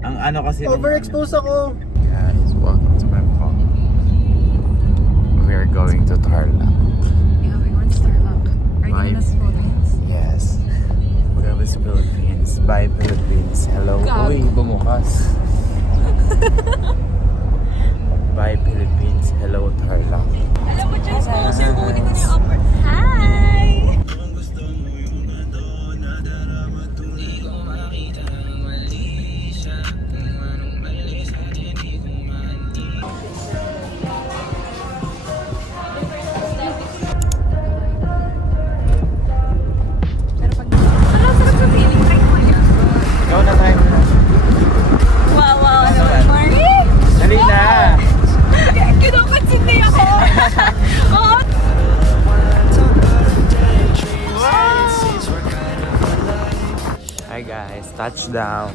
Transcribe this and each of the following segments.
Ang ano kasi Overexpose ako. Guys, welcome to my vlog. We are going to Tarlac. Yeah, we're going to Tarlac. Are Bye. you in the Philippines? Yes. We're with Philippines. Bye Philippines. Hello. Gago. Uy, bumukas. Bye Philippines. Hello Tarlac. Alam mo, just close your booty ko na yung upper. Hi! Ang sarap sa feeling. Try mo yan. Ikaw na tayo. Wow, wow. Ano Naman. Mari? Dali na. Kinukonsinti ako. Oo. Hi guys, touchdown.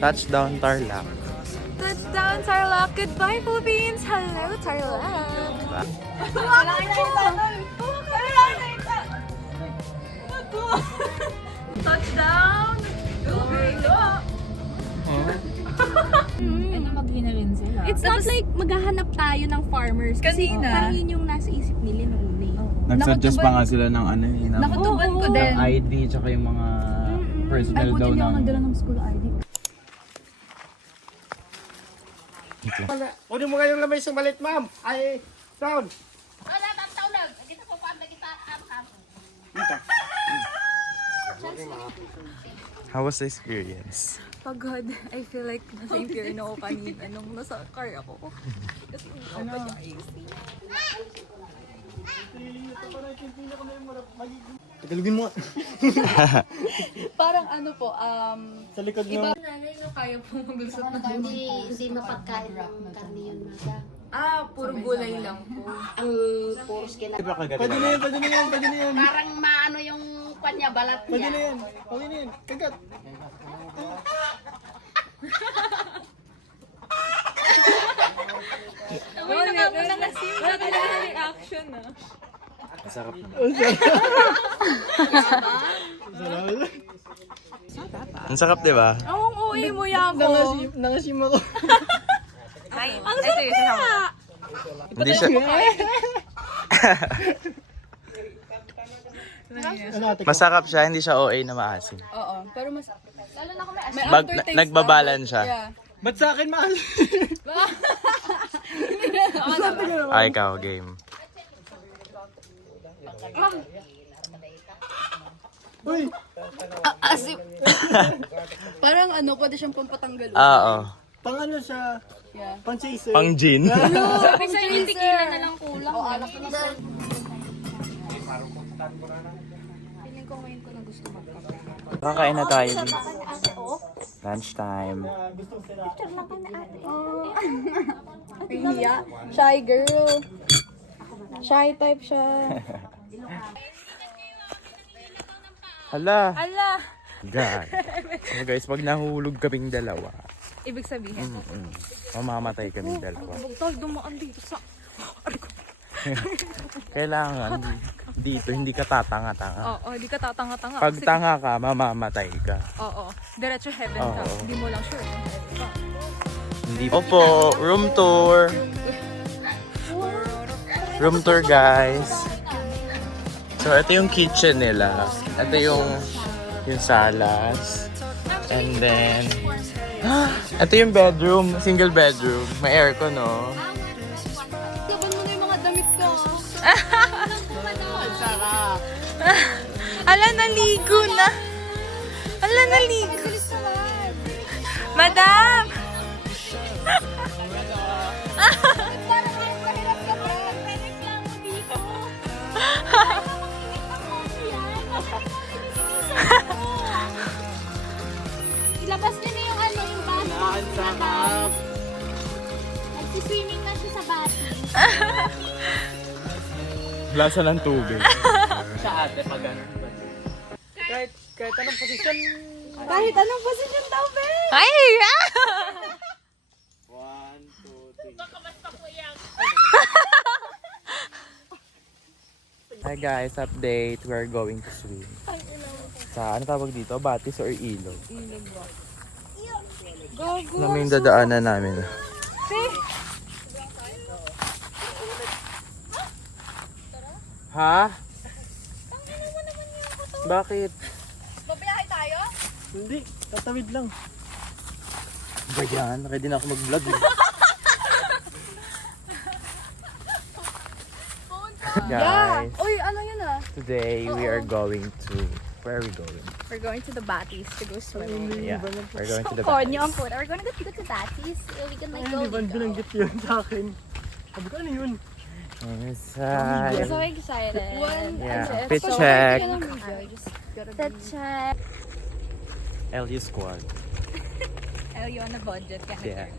Touchdown Tarlac. Touchdown, Tarlac. Goodbye, Philippines. Hello, Tarlac. Diba? Touchdown! It's not like maghahanap tayo ng farmers. Kasi Kanina. parang yun yung nasa isip nila noong una eh. Nagsuggest pa nga sila ng ano eh. ng- Nakutuban ko Oo. din. ng ID tsaka yung mga personal daw ng... ng school ID. Kunin mo kayong lamay sa malit, ma'am. Ay, Brown. How was the experience? Pagod. I feel like nasa impyerno ako kanina nung nasa car ako. Kasi hindi pa niya AC. Tagalugin mo. Parang ano po, Sa likod mo. nanay na kaya po maglusot na Hindi mapagkain ng karne yun, Masa. puro gulay lang po. Ang puros kina... Pwede na yan, pwede na yan, pwede na yan. Parang maano yung kanya, balat Pwede na niya. yan, pwede na yan. Kagat. Uy, nangasim na talaga yung action ah. Masarap na. Ang sarap, di ba? Oo, uwi mo yan ko. Nangasim ako. Ay, ang sarap kaya. Hindi siya... Ano ate? Masarap siya, hindi siya OA na maasim. Oo, pero mas... Lalo na kung may asin. Nagbabalan siya. Yeah. Ba't sa akin mahal? Ay, ikaw, game. Uy, Asim. Parang ano, pwede siyang pampatanggal. Oo. pang ano siya? Yeah. Pang chaser. Pang gin. Sabi sa'yo yung tequila na lang kulang. Oo, alak na lang. Piling ko ngayon ko na gusto magkape. Kakain na tayo. Lunch time. Pihiya. Shy girl. Shy type siya. Hala. Ala. God. So guys, pag nahulog kaming dalawa, Ibig sabihin. mamamatay kaming dalawa. Bugtol, dumaan dito sa... Kailangan dito, hindi ka tatanga-tanga. Oo, di ka tatanga-tanga. Pag Kasi- tanga ka, mamamatay ka. Oo. Diretso heaven ka. Oo. Hindi mo lang sure. Hindi Opo, room tour. Room tour, guys. So, ito yung kitchen nila. Ito yung salas. And then, ito yung bedroom. Single bedroom. May aircon, no? Laban mo na yung mga damit ko. Ala, naligo na. Ala, naligo. Madam! Ilabas niyo na yung ano, yung bathroom. Nagsiswimming na siya sa bathroom. Lasa ng tubig. Kahit anong posisyon. Kahit anong position daw, be. Ay! Hi guys, update. We are going to swim. Sa ano tawag dito? Batis or ilog? Ilog ba? Ano yung dadaanan namin? Ha? Bakit? Babiyahe tayo? Hindi, tatawid lang. Ba yan? Ready na ako mag-vlog. Guys, Uy, ano yun ah? today we are going to... Where are we going? We're going to the Batis to go swimming. Yeah, we're going to the Konyo ang Batis. food. We're going to go to Batis. So we can like Ay, go. di ba binanggit yun sa akin? Sabi ko, ano yun? Inside. So excited. Yeah, fit check. Fit check. LU squad. You on a budget kind of Yeah,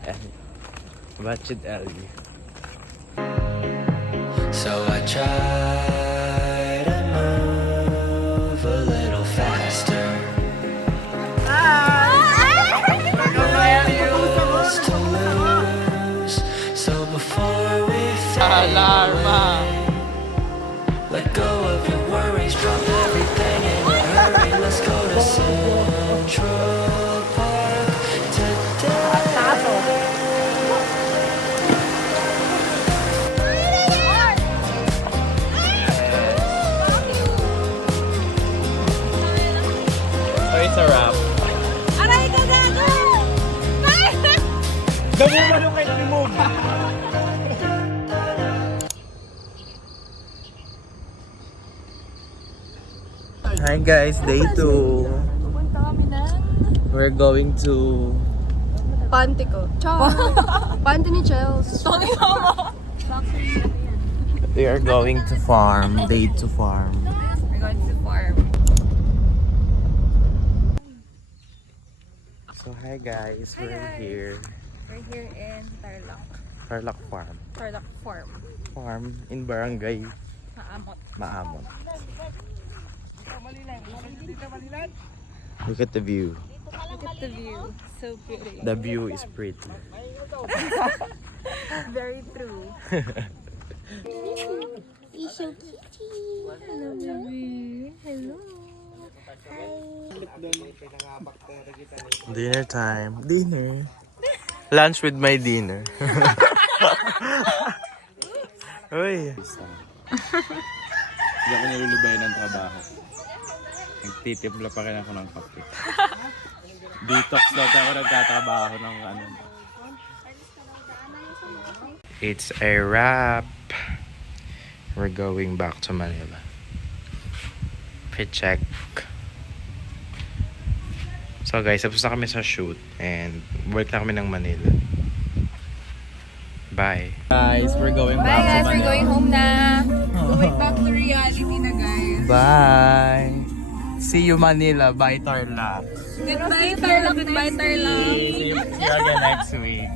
budget LU. So I try to move a little faster. To lose. So before we Alarma! let go of your worries, drop everything in a hurry. Let's go to Central Park today. Oh, it's a wrap. Aray ka gago! Gawin mo nung kayo remove. Hi guys, day 2. Pupunta kami na. We're going to... Panty ko. Char! Panty ni Chels. We are going to farm. Day 2 farm. We're going to farm. So hi guys, we're guys. here. We're here in Tarlac. Tarlac Farm. Tarlac Farm. Farm in Barangay Maamot. Maamon. Look at the view. Look at the view. So pretty. The view is pretty. Very true. He's so kitty. Hello, baby. Hello. Dinner time. Dinner. Lunch with my dinner. Uy. Hindi ako nilulubay ng trabaho. Nagtitimpla pa rin ako ng kape. Detox daw ako nagtatrabaho ng ano. It's a wrap. We're going back to Manila. Fit check. So guys, tapos na kami sa shoot and balik na kami ng Manila. Bye. Guys, we're going Bye guys, we're going home na. Going back to reality na guys. Bye. See you Manila. Bye Tarlac. Goodbye Tarlac, goodbye Tarlac. See you again next week.